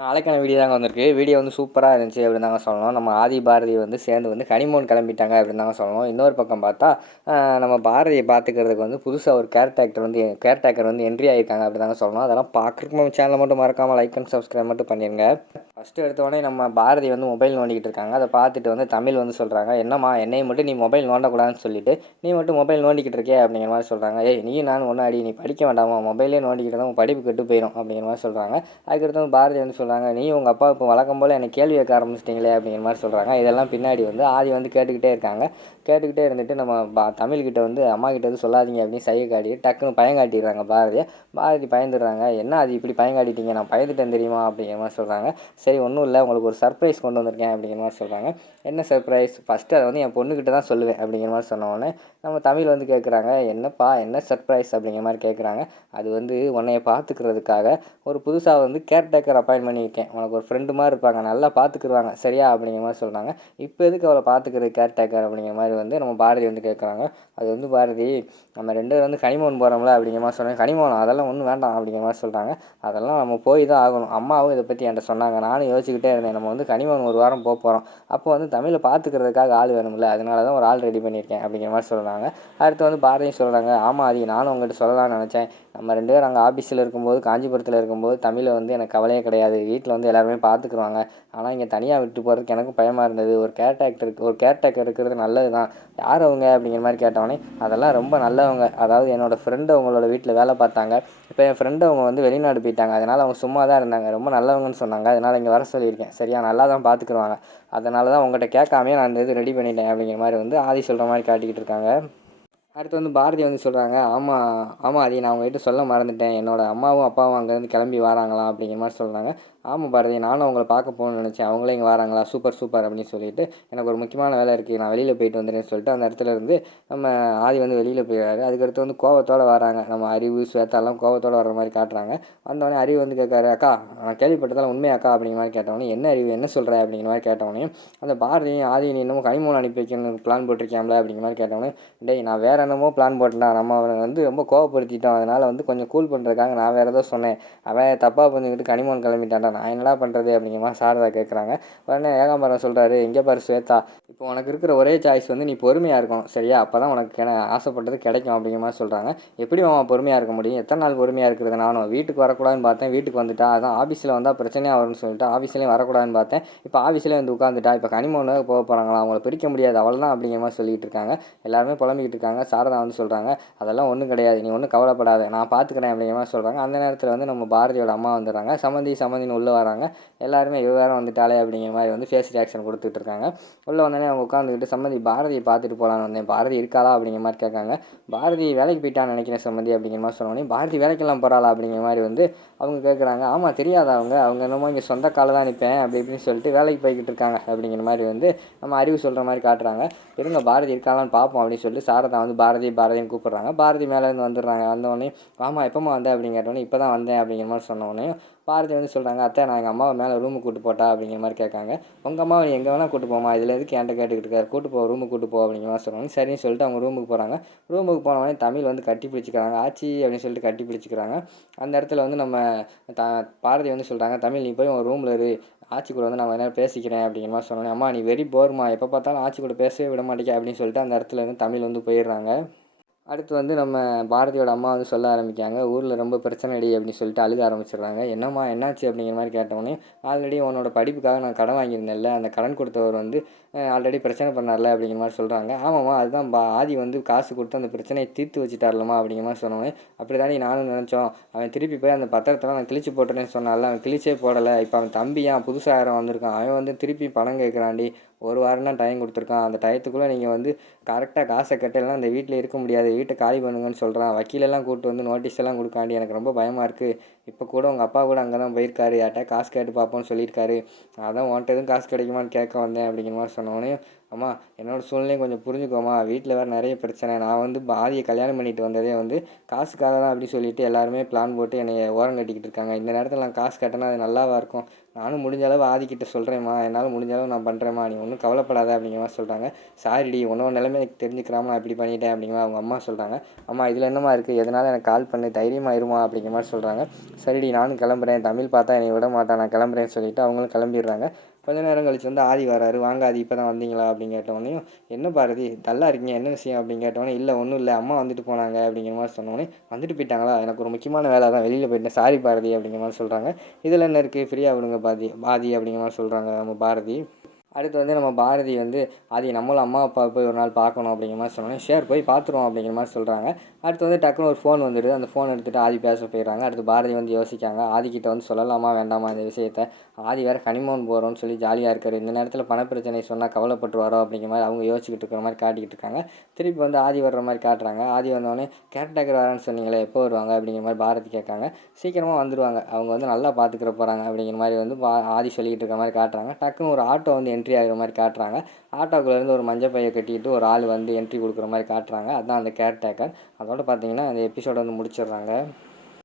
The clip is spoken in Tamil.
நாளைக்கான வீடியோ தாங்க வந்திருக்கு. வீடியோ வந்து சூப்பராக இருந்துச்சு அப்படின்னு தாங்க சொல்லணும். நம்ம ஆதி பாரதி வந்து சேர்ந்து வந்து ஹனிமூன் கிளம்பிட்டாங்க அப்படின்னு தாங்க சொல்லணும். இன்னொரு பக்கம் பார்த்தா நம்ம பாரதியை பார்த்துக்கிறதுக்கு வந்து புதுசாக ஒரு கேர்டேக்கர் வந்து என்ட்ரி ஆகியிருக்காங்க அப்படி தாங்க சொல்லணும். அதெல்லாம் பார்க்குறதுக்கு நம்ம சேனலை மட்டும் மறக்காமல் லைக் அண்ட் சப்ஸ்கிரைப் மட்டும் பண்ணிடுங்க. ஃபஸ்ட்டு எடுத்தோடனே நம்ம பாரதி வந்து மொபைல் நோண்டிக்கிட்டு இருக்காங்க. அதை பார்த்துட்டு வந்து தமிழ் வந்து சொல்கிறாங்க, என்னம்மா என்னையை மட்டும் நீ மொபைல் நோண்டக்கூடாதுன்னு சொல்லிட்டு நீ மட்டும் மொபைல் நோண்டிக்கிட்டு இருக்கே அப்படிங்கிற மாதிரி சொல்கிறாங்க. ஏய் நீ நான் ஒன்றும் அடி, நீ படிக்க வேண்டாமா, மொபைலே நோண்டிக்கிட்டு தான் உன் படிப்பு கெட்டு போயிடும் அப்படிங்கிற மாதிரி சொல்கிறாங்க. அதுக்கடுத்து வந்து பாரதி வந்து சொல்கிறாங்க, நீ உங்கள் அப்பா இப்போ வழக்கம் போல் என்னை கேள்வி கேட்க ஆரம்பிச்சிட்டிங்களே அப்படிங்கிற மாதிரி சொல்கிறாங்க. இதெல்லாம் பின்னாடி வந்து ஆதி வந்து கேட்டுக்கிட்டே இருக்காங்க. கேட்டுக்கிட்டே இருந்துட்டு நம்ம தமிழ்கிட்ட வந்து அம்மா கிட்ட வந்து சொல்லாதீங்க அப்படின்னு சைகை காட்டி டக்குன்னு பயங்காட்டிடுறாங்க பாரதியை. பாரதி பயந்துடுறாங்க. என்ன அது இப்படி பயங்காட்டிட்டீங்க, நான் பயந்துட்டேன் தெரியுமா அப்படிங்கிற மாதிரி சொல்கிறாங்க. சரி ஒன்றும் இல்லை, உங்களுக்கு ஒரு சர்ப்ரைஸ் கொண்டு வந்திருக்கேன் அப்படிங்கிற மாதிரி சொல்கிறாங்க. என்ன சர்ப்ரைஸ், ஃபஸ்ட்டு அதை வந்து என் பொண்ணுக்கிட்ட தான் சொல்லுவேன் அப்படிங்கிற மாதிரி சொன்னோடனே நம்ம தமிழ் வந்து கேட்குறாங்க, என்னப்பா என்ன சர்ப்ரைஸ் அப்படிங்கிற மாதிரி கேட்குறாங்க. அது வந்து உன்னைய பார்த்துக்கிறதுக்காக ஒரு புதுசாக வந்து கேர்டேக்கர் அப்பாயின்ட் பண்ணியிருக்கேன், உனக்கு ஒரு ஃப்ரெண்டு மாதிரி இருப்பாங்க, நல்லா பார்த்துக்குருவாங்க சரியா அப்படிங்கிற மாதிரி சொல்கிறாங்க. இப்போ எதுக்கு அவளை பார்த்துக்கிறது கேர்டேக்கர் அப்படிங்கிற மாதிரி வந்து நம்ம பாரதி வந்து கேட்குறாங்க. அது வந்து பாரதி, நம்ம ரெண்டு பேரும் வந்து கனிமோன் போகிறோம்ல அப்படிங்கிற மாதிரி சொன்னாங்க. கனிமோன் அதெல்லாம் ஒன்றும் வேண்டாம் அப்படிங்கிற மாதிரி சொல்கிறாங்க. அதெல்லாம் நம்ம போய் தான் ஆகணும், அம்மாவும் இதை பற்றி என்கிட்ட சொன்னாங்க, நானும் யோசிச்சுக்கிட்டே இருந்தேன், நம்ம வந்து கனிமோன் ஒரு வாரம் போகிறோம், அப்போ வந்து தமிழை பார்த்துக்கிறதுக்காக ஆள் வேணும்ல, அதனால தான் ஒரு ஆள் ரெடி பண்ணியிருக்கேன் அப்படிங்கிற மாதிரி சொல்கிறாங்க. அடுத்து வந்து பாரதியும் சொல்கிறாங்க, ஆமாம் அது நானும் உங்கள்கிட்ட சொல்லலாம்னு நினச்சேன், நம்ம ரெண்டு பேரும் அங்கே ஆஃபீஸில் இருக்கும்போது காஞ்சிபுரத்தில் இருக்கும்போது தமிழை வந்து எனக்கு கவலையே கிடையாது, வீட்டில் வந்து எல்லாருமே பார்த்துக்குருவாங்க, ஆனால் இங்கே தனியாக விட்டு போகிறதுக்கு எனக்கும் பயமாக இருந்தது, ஒரு கேர்டேக்கர் இருக்கிறது நல்லது தான், யார் அவங்க அப்படிங்கிற மாதிரி கேட்டவொடனே அதெல்லாம் ரொம்ப நல்லவங்க, அதாவது என்னோடய ஃப்ரெண்டு அவங்களோட வீட்டில் வேலை பார்த்தாங்க, இப்போ என் ஃப்ரெண்டு அவங்க வந்து வெளிநாடு போயிட்டாங்க, அதனால் அவங்க சும்மா தான் இருந்தாங்க, ரொம்ப நல்லவங்கன்னு சொன்னாங்க, அதனால் இங்கே வர சொல்லியிருக்கேன், சரியா நல்லா தான் பார்த்துக்குருவாங்க, அதனால தான் உங்கள்கிட்ட கேட்காமே நான் இந்த இது ரெடி பண்ணிட்டேன் அப்படிங்கிற மாதிரி வந்து ஆதி சொல்கிற மாதிரி காட்டிக்கிட்டு இருக்காங்க. அடுத்து வந்து பாரதி வந்து சொல்கிறாங்க, ஆமாம் ஆதி, நான் உங்கள்கிட்ட சொல்ல மறந்துட்டேன், என்னோடய அம்மாவும் அப்பாவும் அங்கேருந்து கிளம்பி வராங்களாம் அப்படிங்கிற மாதிரி சொல்கிறாங்க. ஆமாம் பாரதி, நானும் அவங்கள பார்க்க போகணும்னு நினச்சேன், அவங்களே இங்கே வராங்களா, சூப்பர் சூப்பர் அப்படின்னு சொல்லிட்டு எனக்கு ஒரு முக்கியமான வேலை இருக்குது, நான் வெளியில் போயிட்டு வந்துடுறேன்னு சொல்லிட்டு அந்த இடத்துல இருந்து நம்ம ஆதி வந்து வெளியில் போயிடுறாரு. அதுக்கடுத்து வந்து கோவத்தோடு வராங்க, நம்ம அறிவு ஸ்வேதாலாம் கோவத்தோடு வர்ற மாதிரி காட்டுறாங்க. வந்தவொடனே அறிவு வந்து கேட்காரு, அக்கா நான் கேள்விப்பட்டதால் உண்மையா அக்கா அப்படிங்கிற மாதிரி கேட்டவொடனே, என்ன அறிவு என்ன சொல்கிற அப்படிங்கிற மாதிரி கேட்டவொடனே அந்த பாரதியும் ஆதியும் இன்னமும் கனிமூன் அனுப்பி வைக்கணும் பிளான் போட்டிருக்கேன்ல அப்படிங்கிற மாதிரி கேட்டவொடனே, டேய் நான் வேறு என்னமோ பிளான் போட்டேன்டா, நம்ம அவனை வந்து ரொம்ப கோவப்படுத்திட்டோம், அதனால் வந்து கொஞ்சம் கூல் பண்ணுறதுக்காக நான் வேறு ஏதோ சொன்னேன், அவன் தப்பாக புரிஞ்சுக்கிட்டு கனிமூன் கிளம்பிட்டான்டா, நான் என்னடா பண்ணுறது அப்படிங்கிற மாதிரி சாரதா கேட்குறாங்க. உடனே ஏகாம்பரம் சொல்கிறாரு, இங்கே பாரு ஸ்வேதா, இப்போ உனக்கு இருக்கிற ஒரே சாய்ஸ் வந்து நீ பொறுமையாக இருக்கணும் சரியா, அப்போ தான் உனக்கு ஆசைப்பட்டது கிடைக்கும் அப்படிங்கிற மாதிரி சொல்கிறாங்க. எப்படி அவன் பொறுமையாக இருக்க முடியும், எத்தனை நாள் பொறுமையாக இருக்கிறது, நானும் வீட்டுக்கு வரக்கூடாதுன்னு பார்த்தேன், வீட்டுக்கு வந்துட்டா, அதான் ஆஃபீஸில் வந்தால் பிரச்சனையாக வரும்னு சொல்லிட்டு ஆஃபீஸ்லேயும் வரக்கூடாதுன்னு பார்த்தேன், இப்போ ஆஃபீஸ்லேயே வந்து உட்காந்துட்டா, இப்போ கனிமூனுக்கு போக போகிறாங்களா, அவங்கள பிரிக்க முடியாது அவ்வளோதான் அப்படிங்கிற மாதிரி சொல்லிகிட்டு இருக்காங்க. எல்லாருமே புலம்பிக்கிட்டு இருக்காங்க. சாரதா வந்து சொல்கிறாங்க, அதெல்லாம் ஒன்றும் கிடையாது, நீ ஒன்றும் கவலைப்படாத, நான் பார்த்துக்கிறேன் அப்படிங்கிற மாதிரி சொல்கிறாங்க. அந்த நேரத்தில் வந்து நம்ம பாரதியோட அம்மா வந்துடுறாங்க. சம்மந்தின்னு உள்ளே வராங்க. எல்லாருமே விவகாரம் வந்துட்டாலே அப்படிங்கிற மாதிரி வந்து ஃபேஸ் ரியாக்ஷன் கொடுத்துட்டு இருக்காங்க. உள்ளே வந்தோடனே அவங்க உட்காந்துக்கிட்டு, சம்மந்தி பாரதியை பார்த்துட்டு போகலான்னு வந்தேன், பாரதி இருக்காளா அப்படிங்கிற மாதிரி கேட்காங்க. பாரதி வேலைக்கு போயிட்டான்னு நினைக்கிறேன் சம்மந்தி அப்படிங்கிற மாதிரி சொன்னோடனே, பாரதி வேலைக்கெல்லாம் போகிறாளா அப்படிங்கிற மாதிரி வந்து அவங்க கேட்குறாங்க. ஆமாம் தெரியாதா, அவங்க என்னமோ இங்கே சொந்த காலை தான் நிற்பேன் அப்படி இப்படின்னு சொல்லிட்டு வேலைக்கு போய்கிட்டு இருக்காங்க அப்படிங்கிற மாதிரி வந்து நம்ம அறிவு சொல்கிற மாதிரி காட்டுறாங்க. இருங்க பாரதி இருக்காளான்னு பார்ப்போம் அப்படின்னு சொல்லிட்டு சாரதா வந்து பாரதின்னு கூப்பிட்றாங்க. பாரதி மேலேருந்து வந்துடுறாங்க. வந்தோடனே, ஆமாம் எப்போம்மா வந்தேன் அப்படின்னு கேட்டோடனே, இப்போ தான் வந்தேன் அப்படிங்கிற மாதிரி சொன்னோடனே பாரதி வந்து சொல்கிறாங்க, அத்தை நான் எங்கள் அம்மாவை மேலே ரூமுக்கு கூட்டு போட்டா அப்படிங்கிற மாதிரி கேட்காங்க. உங்கள் அம்மாவை நீ எங்கே வேணால் கூட்டு போமா, இதில் எதுக்கு என்கிட்ட கேட்டுக்கிட்டு இருக்காரு, கூட்டு போ ரூமுக்கு கூட்டு போ அப்படிங்கிற மாதிரி சொன்னோன்னே சரின்னு சொல்லிட்டு அவங்க ரூமுக்கு போகிறாங்க. ரூமுக்கு போனவொடனே தமிழ் வந்து கட்டி பிடிச்சிக்கிறாங்க. ஆச்சி அப்படின்னு சொல்லிட்டு கட்டி பிடிச்சிக்கிறாங்க. அந்த இடத்துல வந்து நம்ம த பாரதி வந்து சொல்கிறாங்க, தமிழ் நீ போய் உங்கள் ரூமில் இரு, ஆச்சி கூட வந்து நான் கொஞ்ச நேரம் பேசிக்கிறேன் அப்படிங்கிற மாதிரி சொன்னோன்னே, அம்மா நீ வெரி போர்மா, எப்போ பார்த்தாலும் ஆச்சி கூட பேசவே விட மாட்டேங்க அப்படின்னு சொல்லிட்டு அந்த இடத்துல இருந்து தமிழ் வந்து போயிடுறாங்க. அடுத்து வந்து நம்ம பாரதியோட அம்மா வந்து சொல்ல ஆரம்பிக்காங்க, ஊரில் ரொம்ப பிரச்சனைடி அப்படின்னு சொல்லிட்டு அழுக ஆரம்பிச்சிடுறாங்க. என்னம்மா என்னாச்சு அப்படிங்கிற மாதிரி கேட்டவொடனே, ஆல்ரெடி உன்னோட படிப்புக்காக நான் கடன் வாங்கியிருந்தேன்ல, அந்த கடன் கொடுத்தவர் வந்து ஆல்ரெடி பிரச்சனை பண்ணார்ல அப்படிங்கிற மாதிரி சொல்கிறாங்க. ஆமாம்மா அதுதான் ஆதி வந்து காசு கொடுத்து அந்த பிரச்சனையை தீர்த்து வச்சுட்டார்லம்மா அப்படிங்கிற மாதிரி சொன்னோன்னே, அப்படி தானே நானும் நினச்சோம், அவன் திருப்பி போய் அந்த பத்திரத்தெல்லாம் நான் கிழிச்சு போட்டேன்னு சொன்னால, அவன் கிழிச்சே போடலை, இப்போ அவன் தம்பியான் புதுசாக யாரும் வந்திருக்கான், அவன் வந்து திருப்பி பணம் கேட்குறாண்டி, ஒரு வாரம் தான் டைம் கொடுத்துருக்கான், அந்த டயத்துக்குள்ளே நீங்கள் வந்து கரெக்டாக காசை கட்டலைன்னா அந்த வீட்டில் இருக்க முடியாது, வீட்டை காலி பண்ணுங்கன்னு சொல்கிறான், வக்கீலெல்லாம் கூப்பிட்டு வந்து நோட்டீஸ் எல்லாம் கொடுக்காண்டி எனக்கு ரொம்ப பயமாக இருக்குது, இப்போ கூட உங்கள் அப்பா கூட அங்கே தான் போயிருக்காரு, யார்கிட்ட காசு கேட்டு பார்ப்போன்னு சொல்லியிருக்காரு, அதான் உன்கிட்ட எதுவும் காசு கிடைக்குமான்னு கேட்க வந்தேன் அப்படிங்கிற மாதிரி சொன்னோடனே அம்மா என்னோடய சூழ்நிலையும் கொஞ்சம் புரிஞ்சுக்கோமா, வீட்டில் வேறு நிறைய பிரச்சனை. நான் வந்து ஆதியை கல்யாணம் பண்ணிட்டு வந்ததே வந்து காசுக்காக தான் அப்படி சொல்லிட்டு எல்லாருமே பிளான் போட்டு என்னைய ஓரம் கட்டிக்கிட்டு இருக்காங்க. இந்த நேரத்தில் நான் காசு கட்டினா அது நல்லாவா இருக்கும்? நானும் முடிஞ்ச அளவு ஆதிக்கிட்ட சொல்கிறேம்மா, என்னால் முடிஞ்ச அளவு நான் பண்ணுறேம்மா, நீ ஒன்றும் கவலைப்படாத அப்படிங்கிற மாதிரி சொல்கிறாங்க. சாரிடி, உன்னோட நிலைமை எனக்கு தெரிஞ்சுக்கிறாம நான் இப்படி பண்ணிட்டேன் அப்படிங்கிற அவங்க அம்மா சொல்கிறாங்க. அம்மா இதில் என்னம்மா இருக்குது, எதனால எனக்கு கால் பண்ணு, தைரியமாக இருமா அப்படிங்கிற மாதிரி சொல்கிறாங்க. சரிடி நானும் கிளம்புறேன், தமிழ் பார்த்தா என்னை விட மாட்டான், நான் கிளம்புறேன்னு சொல்லிவிட்டு அவங்களும் கிளம்பிடுறாங்க. கொஞ்ச நேரம் கழிச்சு வந்து ஆதி வராரு. வாங்க ஆதி, இப்போ தான் வந்தீங்களா அப்படின்னு கேட்டவொடனேயும், என்ன பாரதி டல்லா இருக்கீங்க, என்ன விஷயம் அப்படின்னு கேட்டவொடனே, இல்லை ஒன்றும் இல்லை, அம்மா வந்துட்டு போனாங்க அப்படிங்கிற மாதிரி சொன்னோடனே, வந்துட்டு போயிட்டாங்களா, எனக்கு ஒரு முக்கியமான வேலை தான் வெளியில் போயிட்டேன், சாரி பாரதி அப்படிங்கிற மாதிரி சொல்கிறாங்க. இதில் என்ன இருக்குது, ஃப்ரீயாக விடுங்க பாதி அப்படிங்கிற மாதிரி சொல்கிறாங்க நம்ம பாரதி. அடுத்து வந்து நம்ம பாரதி வந்து ஆதி நம்மளும் அம்மா அப்பா போய் ஒரு நாள் பார்க்கணும் அப்படிங்கிற மாதிரி சொன்னோன்னே, ஷேர் போய் பார்த்துருவோம் அப்படிங்கிற மாதிரி சொல்கிறாங்க. அடுத்து வந்து டக்குன்னு ஒரு ஃபோன் வந்துடுது. அந்த ஃபோன் எடுத்துகிட்டு ஆதி பேச போயிடுறாங்க. அடுத்து பாரதி வந்து யோசிக்காங்க, ஆதிக்கிட்ட வந்து சொல்லலாமா வேண்டாமா இந்த விஷயத்த. ஆதி வேறு ஹனிமூன் போகிறோன்னு சொல்லி ஜாலியாக இருக்காரு, இந்த நேரத்தில் பணப்பிரச்சனை சொன்னால் கவலைப்பட்டுருவாரோ அப்படிங்கிற மாதிரி அவங்க யோசிச்சுக்கிட்டு இருக்கிற மாதிரி காட்டிக்கிட்டு இருக்காங்க. திருப்பி வந்து ஆதி வர்ற மாதிரி காட்டுறாங்க. ஆதி வந்தோடனே கேர்டேக்கர் வரான்னு சொன்னீங்களே, எப்போ வருவாங்க அப்படிங்கிற மாதிரி பாரதி கேட்காங்க. சீக்கிரமாக வந்துடுவாங்க, அவங்க வந்து நல்லா பார்த்துக்கிற போகிறாங்க அப்படிங்கிற மாதிரி வந்து ஆதி சொல்லிக்கிட்டு இருக்க மாதிரி காட்டுறாங்க. டக்குன்னு ஒரு ஆட்டோ வந்து என்ட்ரி ஆகிற மாதிரி காட்டுறாங்க. ஆட்டோக்குள்ளேருந்து ஒரு மஞ்சள் பையை கட்டிக்கிட்டு ஒரு ஆள் வந்து என்ட்ரி கொடுக்குற மாதிரி காட்டுறாங்க. அதுதான் அந்த கேர்டேக்கர். அதோட பார்த்தீங்கன்னா அந்த எபிசோட வந்து முடிச்சிடுறாங்க.